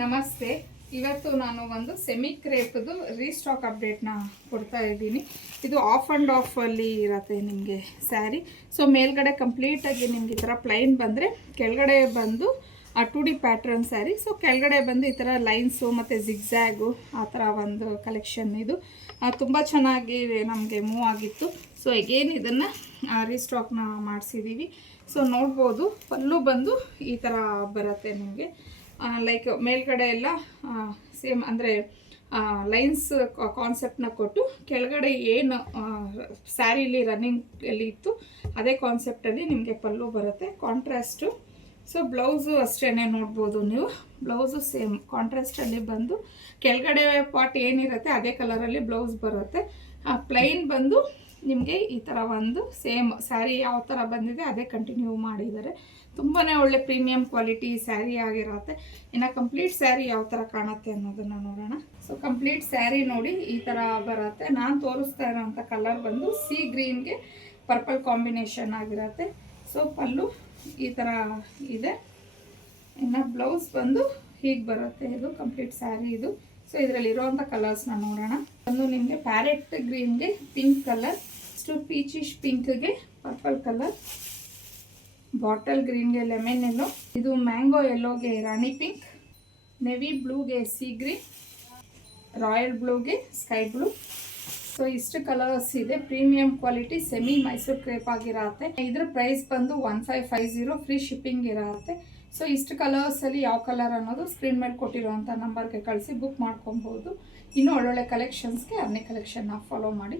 ನಮಸ್ತೆ. ಇವತ್ತು ನಾನು ಒಂದು ಸೆಮಿ ಕ್ರೇಪ್ದು ರೀಸ್ಟಾಕ್ ಅಪ್ಡೇಟ್ನ ಕೊಡ್ತಾ ಇದ್ದೀನಿ. ಇದು ಆಫ್ ಆ್ಯಂಡ್ ಆಫಲ್ಲಿ ಇರುತ್ತೆ ನಿಮಗೆ ಸ್ಯಾರಿ. ಸೊ ಮೇಲ್ಗಡೆ ಕಂಪ್ಲೀಟಾಗಿ ನಿಮ್ಗೆ ಈ ಥರ ಪ್ಲೈನ್ ಬಂದರೆ ಕೆಳಗಡೆ ಬಂದು ಆ 2D ಪ್ಯಾಟ್ರನ್ ಸ್ಯಾರಿ. ಸೊ ಕೆಳಗಡೆ ಬಂದು ಈ ಥರ ಲೈನ್ಸು ಮತ್ತು ಜಿಗ್ಜ್ಯಾಗು ಆ ಥರ ಒಂದು ಕಲೆಕ್ಷನ್. ಇದು ತುಂಬ ಚೆನ್ನಾಗಿ ನಮಗೆ ಮೂವ್ ಆಗಿತ್ತು. ಸೊ ಎಗೇನ್ ಇದನ್ನು ರೀಸ್ಟಾಕ್ನ ಮಾಡಿಸಿದ್ದೀವಿ. ಸೊ ನೋಡ್ಬೋದು, ಪಲ್ಲು ಬಂದು ಈ ಥರ ಬರುತ್ತೆ ನಿಮಗೆ. ಲೈಕ್ ಮೇಲ್ಗಡೆ ಎಲ್ಲ ಸೇಮ್ ಅಂದರೆ ಲೈನ್ಸ್ ಕಾನ್ಸೆಪ್ಟನ್ನ ಕೊಟ್ಟು ಕೆಳಗಡೆ ಏನು ಸ್ಯಾರಿಲಿ ರನ್ನಿಂಗಲ್ಲಿ ಇತ್ತು ಅದೇ ಕಾನ್ಸೆಪ್ಟಲ್ಲಿ ನಿಮಗೆ ಪಲ್ಲು ಬರುತ್ತೆ, ಕಾಂಟ್ರಾಸ್ಟು. ಸೊ ಬ್ಲೌಸು ಅಷ್ಟೇ ನೋಡ್ಬೋದು ನೀವು. ಬ್ಲೌಸು ಸೇಮ್ ಕಾಂಟ್ರಾಸ್ಟಲ್ಲಿ ಬಂದು ಕೆಳಗಡೆ ಪಾರ್ಟ್ ಏನಿರುತ್ತೆ ಅದೇ ಕಲರಲ್ಲಿ ಬ್ಲೌಸ್ ಬರುತ್ತೆ. ಪ್ಲೈನ್ ಬಂದು ನಿಮಗೆ ಈ ಥರ ಒಂದು ಸೇಮ್ ಸ್ಯಾರಿ ಯಾವ ಥರ ಬಂದಿದೆ ಅದೇ ಕಂಟಿನ್ಯೂ ಮಾಡಿದ್ದಾರೆ. ತುಂಬಾ ಒಳ್ಳೆ ಪ್ರೀಮಿಯಂ ಕ್ವಾಲಿಟಿ ಸ್ಯಾರಿ ಆಗಿರುತ್ತೆ. ಇನ್ನು ಕಂಪ್ಲೀಟ್ ಸ್ಯಾರಿ ಯಾವ ಥರ ಕಾಣುತ್ತೆ ಅನ್ನೋದನ್ನು ನೋಡೋಣ. ಸೊ ಕಂಪ್ಲೀಟ್ ಸ್ಯಾರಿ ನೋಡಿ ಈ ಥರ ಬರುತ್ತೆ. ನಾನು ತೋರಿಸ್ತಾ ಇರೋಂಥ ಕಲರ್ ಬಂದು ಸಿ ಗ್ರೀನ್ಗೆ ಪರ್ಪಲ್ ಕಾಂಬಿನೇಷನ್ ಆಗಿರುತ್ತೆ. ಸೊ ಪಲ್ಲು ಈ ಥರ ಇದೆ. ಇನ್ನು ಬ್ಲೌಸ್ ಬಂದು ಹೀಗೆ ಬರುತ್ತೆ. ಇದು ಕಂಪ್ಲೀಟ್ ಸ್ಯಾರಿ ಇದು. ಸೊ ಇದರಲ್ಲಿ ಇರೋವಂಥ ಕಲರ್ಸ್ನ ನೋಡೋಣ. ಒಂದು ನಿಮಗೆ ಪ್ಯಾರೆಟ್ ಗ್ರೀನ್ಗೆ ಪಿಂಕ್ ಕಲರ್, ಪೀಚಿಶ್ ಪಿಂಕ್ಗೆ ಪರ್ಪಲ್ ಕಲರ್, ಬಾಟಲ್ ಗ್ರೀನ್ಗೆ ಲೆಮನ್ ಎಲ್ಲೋ, ಇದು ಮ್ಯಾಂಗೋ ಯೆಲ್ಲೋಗೆ ರಾಣಿ ಪಿಂಕ್, ನೆವಿ ಬ್ಲೂಗೆ ಸಿ ಗ್ರೀನ್, ರಾಯಲ್ ಬ್ಲೂಗೆ ಸ್ಕೈ ಬ್ಲೂ. ಸೊ ಇಷ್ಟು ಕಲರ್ಸ್ ಇದೆ. Premium quality semi Mysore crepe ಆಗಿರುತ್ತೆ. ಇದ್ರ ಪ್ರೈಸ್ ಬಂದು 1550, ಫ್ರೀ ಶಿಪ್ಪಿಂಗ್ ಇರುತ್ತೆ. ಸೊ ಇಷ್ಟು ಕಲರ್ಸಲ್ಲಿ ಯಾವ ಕಲರ್ ಅನ್ನೋದು ಸ್ಕ್ರೀನ್ ಮೇಲೆ ಕೊಟ್ಟಿರೋವಂಥ ನಂಬರ್ಗೆ ಕಳಿಸಿ ಬುಕ್ ಮಾಡ್ಕೊಬೋದು. ಇನ್ನೂ ಒಳ್ಳೊಳ್ಳೆ ಕಲೆಕ್ಷನ್ಸ್ಗೆ ಅನ್ನೇ ಕಲೆಕ್ಷನ್ನ ಫಾಲೋ ಮಾಡಿ.